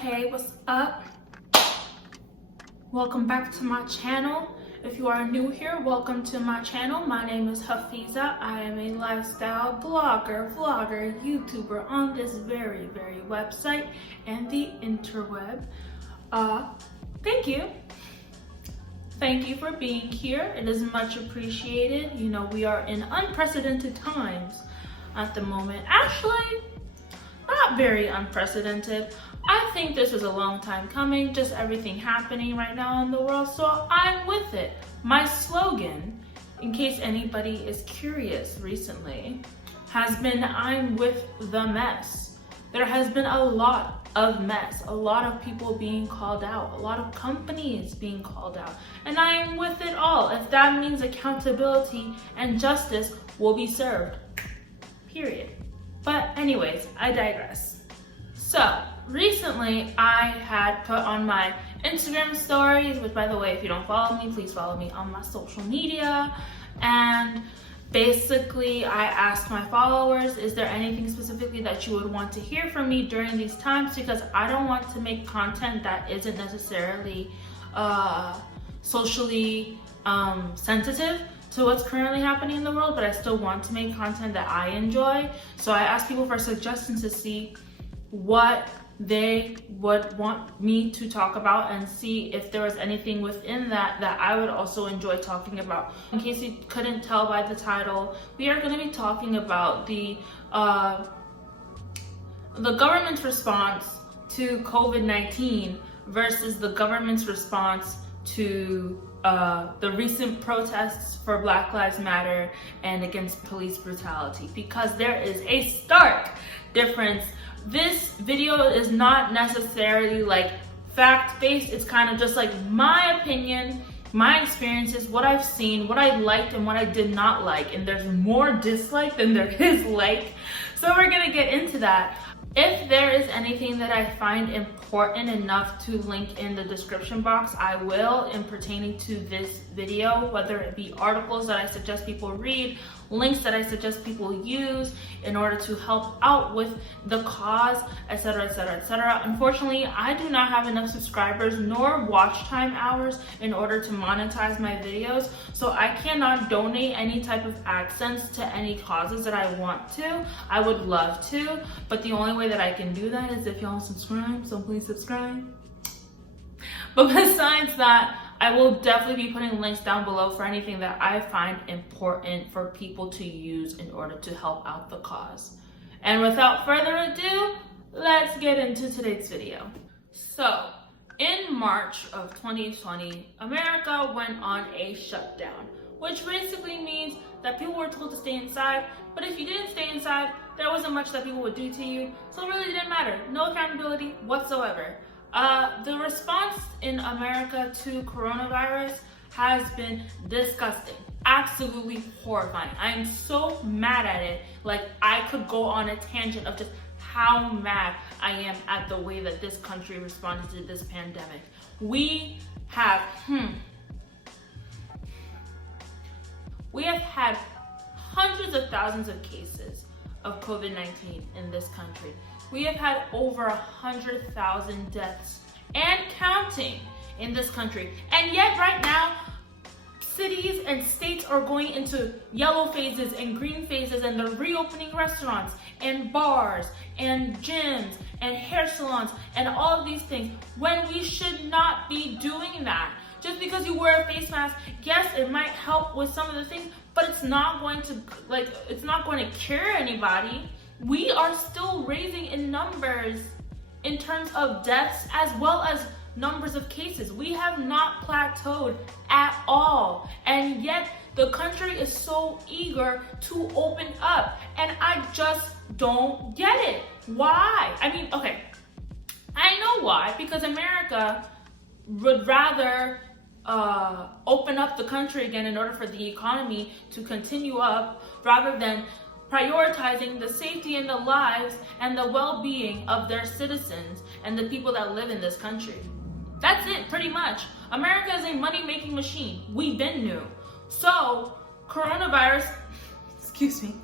Hey, what's up? Welcome back to my channel. If you are new here, welcome to my channel. My name is Hafiza. I am a lifestyle blogger, vlogger, YouTuber on this very website and the interweb. Thank you. Thank you for being here. It is much appreciated. You know, we are in unprecedented times at the moment. Actually, not very unprecedented. I think this is a long time coming, just everything happening right now in the world, so I'm with it. My slogan, in case anybody is curious recently, has been I'm with the mess. There has been a lot of mess, a lot of people being called out, a lot of companies being called out, and I am with it all. If that means accountability and justice will be served, period. But anyways, I digress. So recently I had put on my Instagram stories, which by the way, if you don't follow me, please follow me on my social media. And basically I asked my followers, is there anything specifically that you would want to hear from me during these times? Because I don't want to make content that isn't necessarily socially sensitive to what's currently happening in the world, but I still want to make content that I enjoy. So I asked people for suggestions to see what they would want me to talk about and see if there was anything within that I would also enjoy talking about. In case you couldn't tell by the title, we are going to be talking about the government's response to COVID-19 versus the government's response to the recent protests for Black Lives Matter and against police brutality, because there is a stark difference. This video is not necessarily like fact-based. It's kind of just like my opinion, my experiences, what I've seen, what I liked and what I did not like. And there's more dislike than there is like. So we're gonna get into that. If there is anything that I find important enough to link in the description box, I will, in pertaining to this video, whether it be articles that I suggest people read, links that I suggest people use in order to help out with the cause, etc, etc, etc. Unfortunately, I do not have enough subscribers nor watch time hours in order to monetize my videos, so I cannot donate any type of AdSense to any causes that I want to. I would love to, but the only way that I can do that is if y'all subscribe, so please subscribe. But besides that, I will definitely be putting links down below for anything that I find important for people to use in order to help out the cause. And without further ado, let's get into today's video. So, in March of 2020, America went on a shutdown, which basically means that people were told to stay inside, but if you didn't stay inside, there wasn't much that people would do to you, so it really didn't matter. No accountability whatsoever. The response in America to coronavirus has been disgusting, absolutely horrifying. I am so mad at it. Like, I could go on a tangent of just how mad I am at the way that this country responded to this pandemic. We have had hundreds of thousands of cases of COVID-19 in this country. We have had over 100,000 deaths and counting in this country. And yet right now, cities and states are going into yellow phases and green phases, and they're reopening restaurants and bars and gyms and hair salons and all of these things, when we should not be doing that. Just because you wear a face mask, yes, it might help with some of the things, but it's not going to cure anybody. We are still raising in numbers in terms of deaths as well as numbers of cases. We have not plateaued at all. And yet the country is so eager to open up. And I just don't get it. Why? I mean, okay, I know why. Because America would rather open up the country again in order for the economy to continue up, rather than prioritizing the safety and the lives and the well-being of their citizens and the people that live in this country. That's it, pretty much. America is a money-making machine. We've been new. So, coronavirus, excuse me.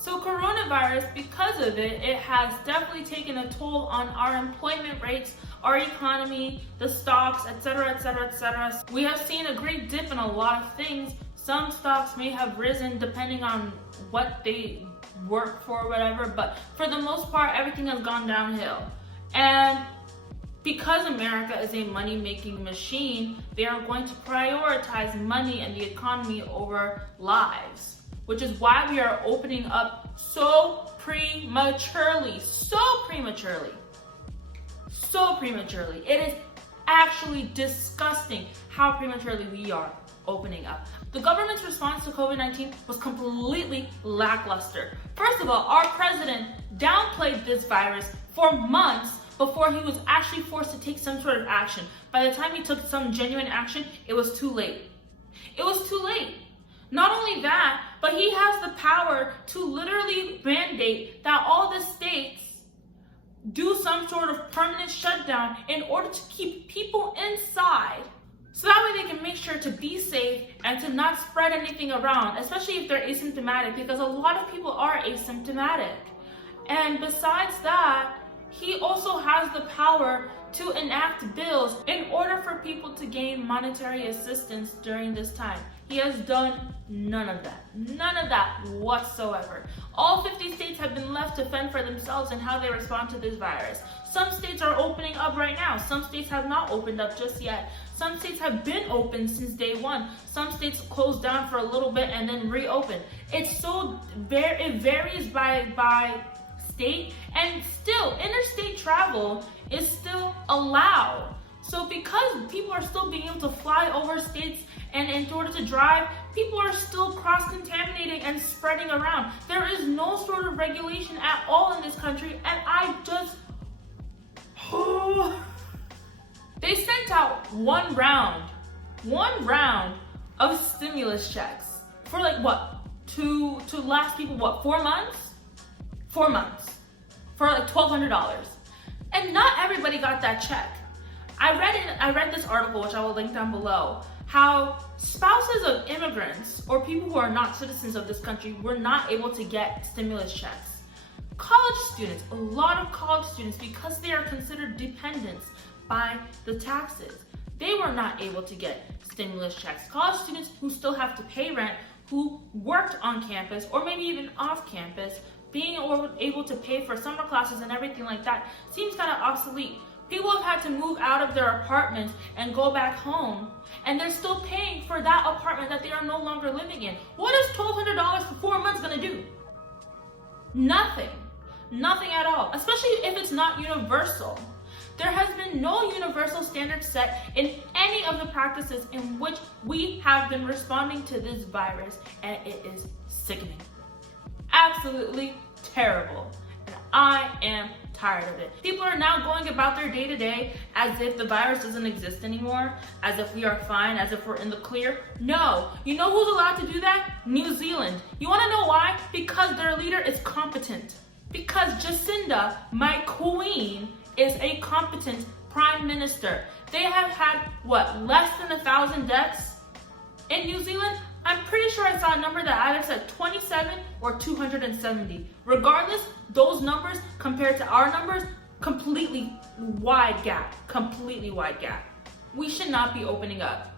So coronavirus, because of it, it has definitely taken a toll on our employment rates, our economy, the stocks, etc., etc., etc. We have seen a great dip in a lot of things. Some stocks may have risen depending on what they work for, whatever, but for the most part, everything has gone downhill. And because America is a money-making machine, they are going to prioritize money and the economy over lives, which is why we are opening up so prematurely. It is actually disgusting how prematurely we are opening up. The government's response to COVID-19 was completely lackluster. First of all, our president downplayed this virus for months before he was actually forced to take some sort of action. By the time he took some genuine action, it was too late. It was too late. Not only that, but he has the power to literally mandate that all the states do some sort of permanent shutdown in order to keep people inside, so that way they can make sure to be safe and to not spread anything around, especially if they're asymptomatic, because a lot of people are asymptomatic. And besides that, he also has the power to enact bills in order for people to gain monetary assistance during this time. He has done none of that whatsoever. All 50 states have been left to fend for themselves in how they respond to this virus. Some states are opening up right now. Some states have not opened up just yet. Some states have been open since day one. Some states closed down for a little bit and then reopened. It varies by state, and still interstate travel is still allowed. So because people are still being able to fly over states and in order to drive, people are still cross-contaminating and spreading around. There is no sort of regulation at all in this country, and I just they sent out one round of stimulus checks for like what, to last people what, 4 months? 4 months for like $1,200, and not everybody got that check. I read this article, which I will link down below, how spouses of immigrants or people who are not citizens of this country were not able to get stimulus checks. College students, a lot of college students, because they are considered dependents by the taxes, they were not able to get stimulus checks. College students who still have to pay rent, who worked on campus or maybe even off campus, being able to pay for summer classes and everything like that seems kind of obsolete. People have had to move out of their apartments and go back home, and they're still paying for that apartment that they are no longer living in. What is $1,200 for 4 months gonna do? Nothing at all, especially if it's not universal. There has been no universal standard set in any of the practices in which we have been responding to this virus, and it is sickening. Absolutely terrible. And I am tired of it. People are now going about their day-to-day as if the virus doesn't exist anymore, as if we are fine, as if we're in the clear. No. You know who's allowed to do that? New Zealand. You want to know why? Because their leader is competent. Because Jacinda, my queen, is a competent prime minister. They have had, what, less than 1,000 deaths in New Zealand? I'm pretty sure I saw a number that either said 27 or 270. Regardless, those numbers compared to our numbers, completely wide gap. We should not be opening up.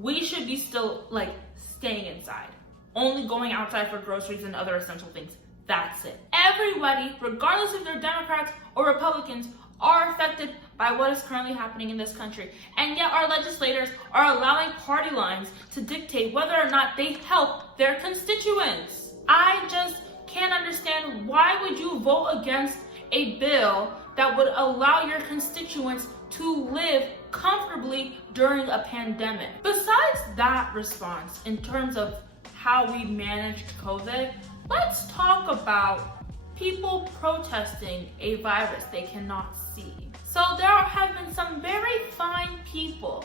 We should be still staying inside, only going outside for groceries and other essential things. That's it. Everybody, regardless if they're Democrats or Republicans, are affected by what is currently happening in this country. And yet our legislators are allowing party lines to dictate whether or not they help their constituents. I just can't understand, why would you vote against a bill that would allow your constituents to live comfortably during a pandemic? Besides that response, in terms of how we managed COVID, let's talk about people protesting a virus they cannot see. So there have been some very fine people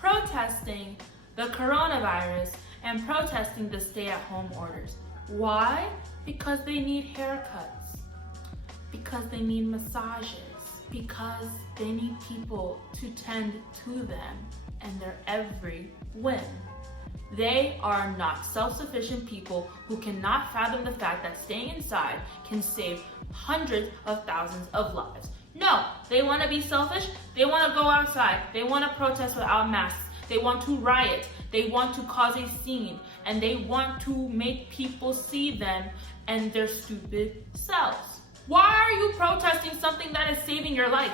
protesting the coronavirus and protesting the stay-at-home orders. Why? Because they need haircuts, because they need massages, because they need people to tend to them and their every whim. They are not self-sufficient people who cannot fathom the fact that staying inside can save hundreds of thousands of lives. No, they want to be selfish. They want to go outside. They want to protest without masks. They want to riot. They want to cause a scene. And they want to make people see them and their stupid selves. Why are you protesting something that is saving your life?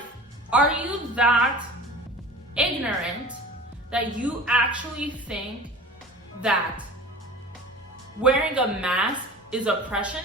Are you that ignorant that you actually think that wearing a mask is oppression?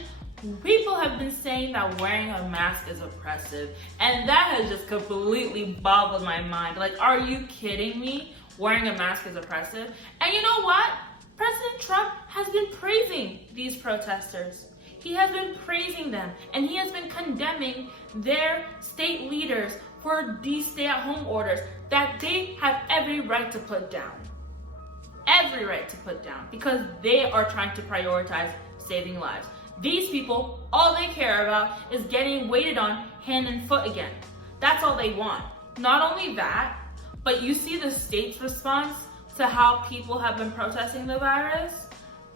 People have been saying that wearing a mask is oppressive, and that has just completely boggled my mind. Like, are you kidding me? Wearing a mask is oppressive? And you know what? President Trump has been praising these protesters. He has been praising them, and he has been condemning their state leaders for these stay-at-home orders that they have every right to put down. Every right to put down, because they are trying to prioritize saving lives. These people, all they care about is getting waited on hand and foot again. That's all they want. Not only that, but you see the state's response to how people have been protesting the virus.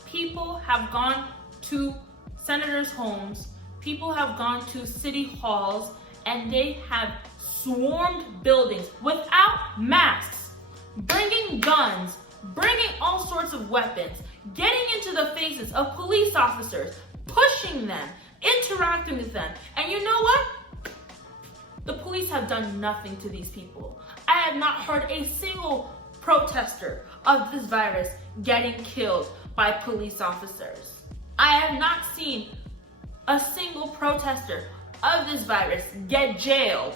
People have gone to senators' homes, people have gone to city halls, and they have swarmed buildings without masks, bringing guns, bringing all sorts of weapons, getting into the faces of police officers, pushing them, interacting with them. And you know what? The police have done nothing to these people. I have not heard a single protester of this virus getting killed by police officers. I have not seen a single protester of this virus get jailed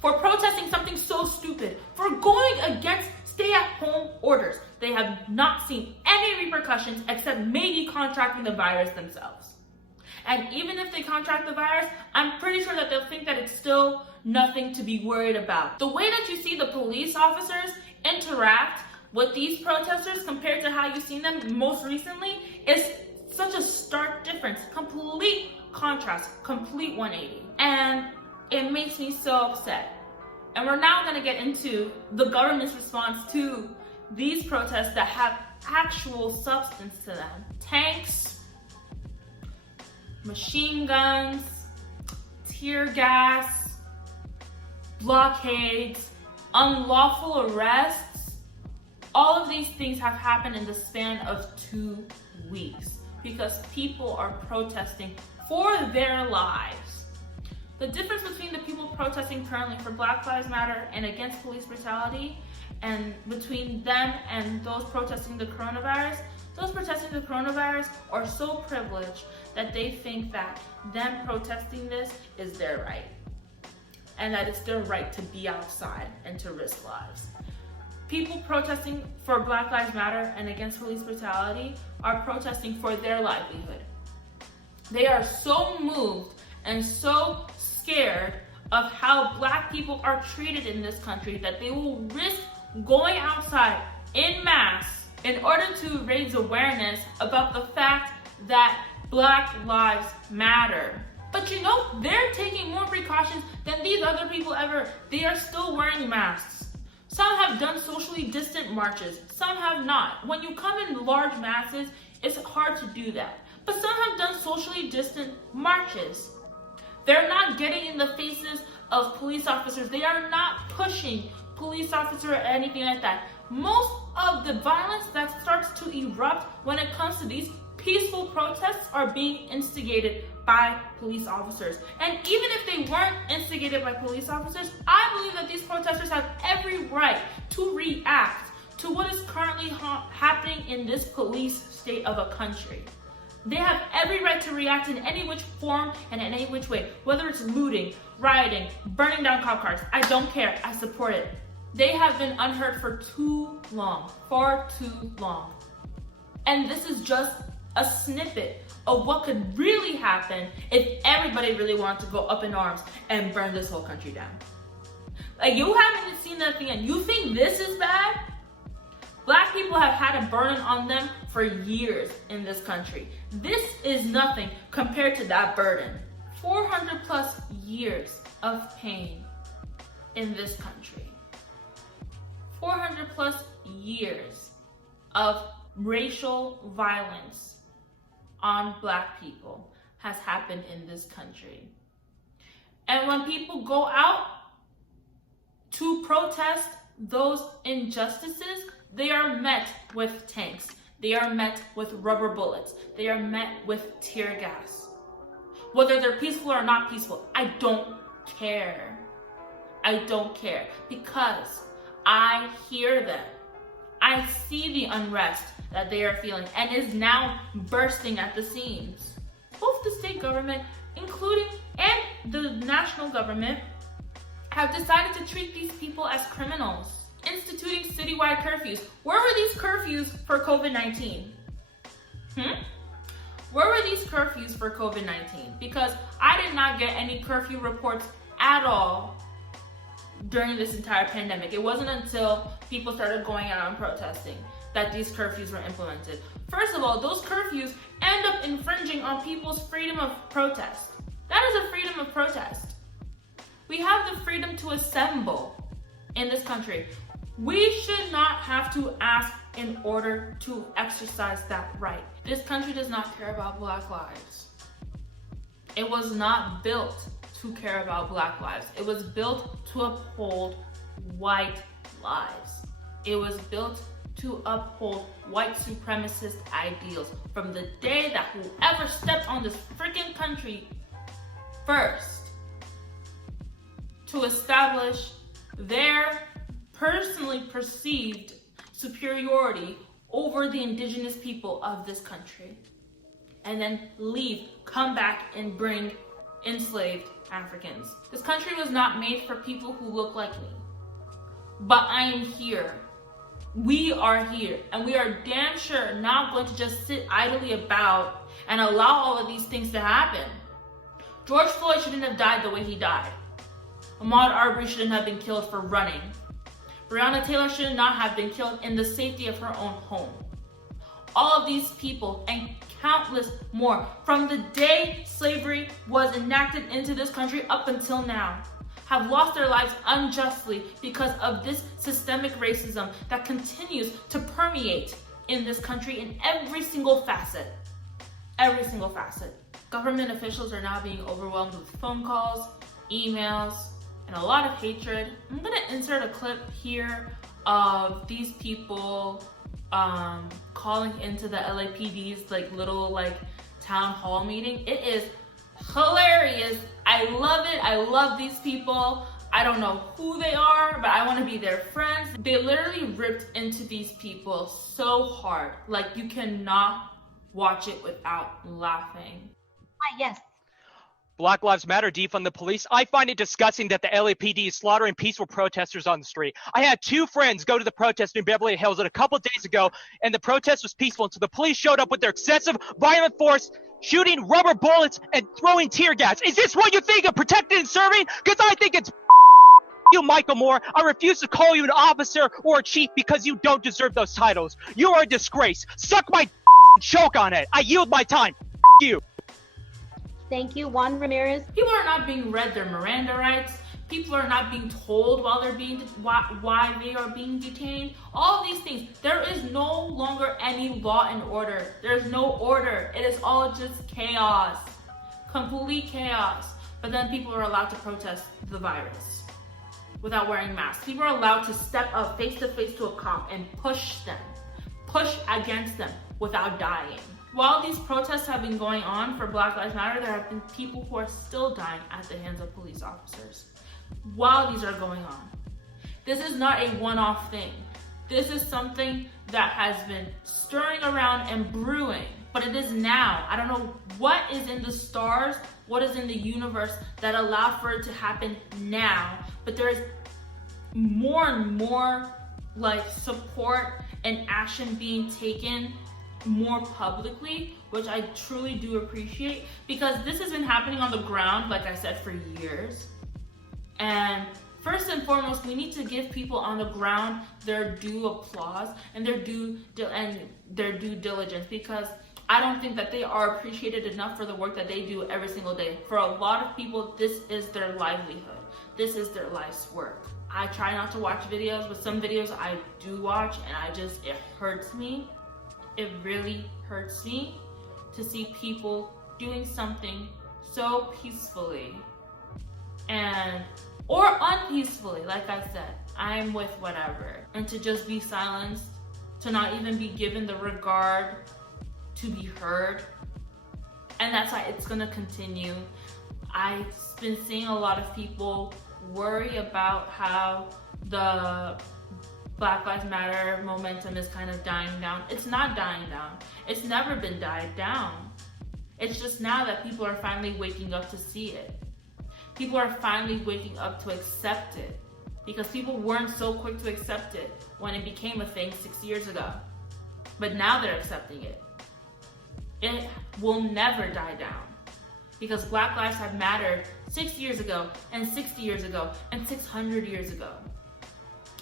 for protesting something so stupid, for going against stay-at-home orders. They have not seen any repercussions except maybe contracting the virus themselves. And even if they contract the virus, I'm pretty sure that they'll think that it's still nothing to be worried about. The way that you see the police officers interact with these protesters compared to how you've seen them most recently is such a stark difference, complete contrast, complete 180. And it makes me so upset. And we're now gonna get into the government's response to these protests that have actual substance to them. Tanks, machine guns, tear gas, blockades, unlawful arrests. All of these things have happened in the span of 2 weeks because people are protesting for their lives. The difference between the people protesting currently for Black Lives Matter and against police brutality, and between them and those protesting the coronavirus, those protesting the coronavirus are so privileged that they think that them protesting this is their right, and that it's their right to be outside and to risk lives. People protesting for Black Lives Matter and against police brutality are protesting for their livelihood. They are so moved and so scared of how Black people are treated in this country that they will risk going outside in mass in order to raise awareness about the fact that Black lives matter. But you know, they're taking more precautions than these other people ever. They are still wearing masks. Some have done socially distant marches, some have not. When you come in large masses, it's hard to do that. But some have done socially distant marches. They're not getting in the faces of police officers. They are not pushing police officers or anything like that. Most of the violence that starts to erupt when it comes to these peaceful protests are being instigated by police officers. And even if they weren't instigated by police officers, I believe that these protesters have every right to react to what is currently happening in this police state of a country. They have every right to react in any which form and in any which way, whether it's looting, rioting, burning down cop cars. I don't care, I support it. They have been unheard for too long, far too long. And this is just a snippet of what could really happen if everybody really wanted to go up in arms and burn this whole country down. Like, you haven't seen that at the end. You think this is bad? Black people have had a burden on them for years in this country. This is nothing compared to that burden. 400 plus years of pain in this country. 400 plus years of racial violence on Black people has happened in this country. And when people go out to protest those injustices, they are met with tanks. They are met with rubber bullets. They are met with tear gas. Whether they're peaceful or not peaceful, I don't care. I don't care, because I hear them. I see the unrest that they are feeling and is now bursting at the seams. Both the state government, including and the national government, have decided to treat these people as criminals, instituting citywide curfews. Where were these curfews for COVID-19? Where were these curfews for COVID-19? Because I did not get any curfew reports at all during this entire pandemic. It wasn't until people started going out and protesting that these curfews were implemented. First of all, those curfews end up infringing on people's freedom of protest. That is a freedom of protest. We have the freedom to assemble in this country. We should not have to ask in order to exercise that right. This country does not care about Black lives. It was not built to care about Black lives. It was built to uphold white lives. It was built to uphold white supremacist ideals from the day that whoever stepped on this freaking country first to establish their personally perceived superiority over the indigenous people of this country, and then leave, come back, and bring enslaved Africans. This country was not made for people who look like me, but I am here. We are here, and we are damn sure not going to just sit idly about and allow all of these things to happen. George Floyd shouldn't have died the way he died. Ahmaud Arbery shouldn't have been killed for running. Breonna Taylor should not have been killed in the safety of her own home. All of these people and countless more, from the day slavery was enacted into this country up until now, have lost their lives unjustly because of this systemic racism that continues to permeate in this country in every single facet. Every single facet. Government officials are now being overwhelmed with phone calls, emails, and a lot of hatred. I'm gonna insert a clip here of these people calling into the LAPD's little town hall meeting. It is hilarious. I love it. I love these people. I don't know who they are, but I want to be their friends. They literally ripped into these people so hard. You cannot watch it without laughing. Yes. Black Lives Matter, defund the police. I find it disgusting that the LAPD is slaughtering peaceful protesters on the street. I had two friends go to the protest in Beverly Hills a couple days ago, and the protest was peaceful until the police showed up with their excessive violent force, shooting rubber bullets and throwing tear gas. Is this what you think of protecting and serving? Because I think it's you, Michael Moore. I refuse to call you an officer or a chief because you don't deserve those titles. You are a disgrace. Suck my choke on it. I yield my time. You. Thank you, Juan Ramirez. People are not being read their Miranda rights. People are not being told while they're being why they are being detained. All of these things. There is no longer any law and order. There's no order. It is all just chaos. Complete chaos. But then people are allowed to protest the virus without wearing masks. People are allowed to step up face to face to a cop and push against them without dying. While these protests have been going on for Black Lives Matter, there have been people who are still dying at the hands of police officers while these are going on. This is not a one-off thing. This is something that has been stirring around and brewing, but it is now. I don't know what is in the stars, what is in the universe that allowed for it to happen now, but there is more and more support and action being taken more publicly, which I truly do appreciate, because this has been happening on the ground, like I said, for years. And first and foremost, we need to give people on the ground their due applause and their due diligence, because I don't think that they are appreciated enough for the work that they do every single day. For a lot of people, this is their livelihood. This is their life's work. I try not to watch videos, but some videos I do watch and it hurts me. It really hurts me to see people doing something so peacefully or unpeacefully. Like I said, I'm with whatever. And to just be silenced, to not even be given the regard to be heard. And that's why it's gonna continue. I've been seeing a lot of people worry about how the Black Lives Matter momentum is kind of dying down. It's not dying down. It's never been died down. It's just now that people are finally waking up to see it. People are finally waking up to accept it, because people weren't so quick to accept it when it became a thing 6 years ago. But now they're accepting it. It will never die down, because Black lives have mattered 6 years ago and 60 years ago and 600 years ago.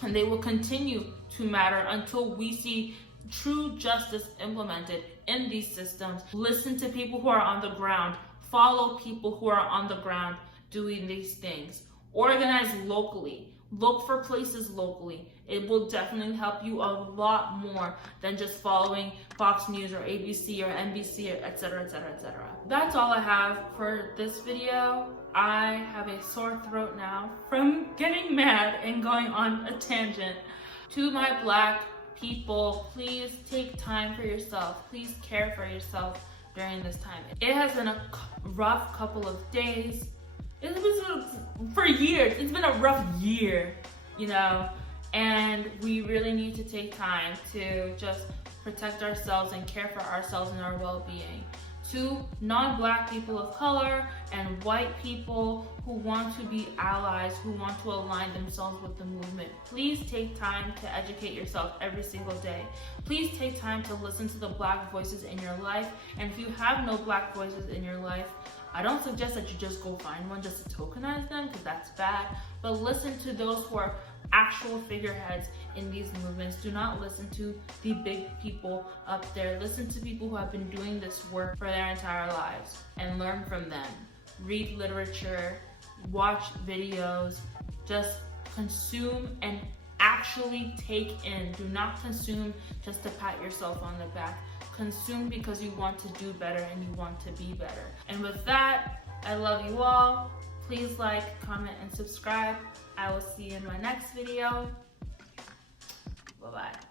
And they will continue to matter until we see true justice implemented in these systems. Listen to people who are on the ground. Follow people who are on the ground doing these things. Organize locally. Look for places locally. It will definitely help you a lot more than just following Fox News or ABC or NBC, etc., etc., etc. That's all I have for this video. I have a sore throat now from getting mad and going on a tangent. To my Black people, please take time for yourself. Please care for yourself during this time. It has been a rough couple of days. It was for years. It's been a rough year, you know, and we really need to take time to just protect ourselves and care for ourselves and our well-being. To non-Black people of color and white people who want to be allies, who want to align themselves with the movement, please take time to educate yourself every single day. Please take time to listen to the Black voices in your life. And if you have no Black voices in your life, I don't suggest that you just go find one just to tokenize them, because that's bad. But listen to those who are actual figureheads in these movements. Do not listen to the big people up there. Listen to people who have been doing this work for their entire lives and learn from them. Read literature, watch videos, just consume and actually take in. Do not consume just to pat yourself on the back. Consume because you want to do better and you want to be better. And with that, I love you all. Please like, comment, and subscribe. I will see you in my next video. Bye-bye.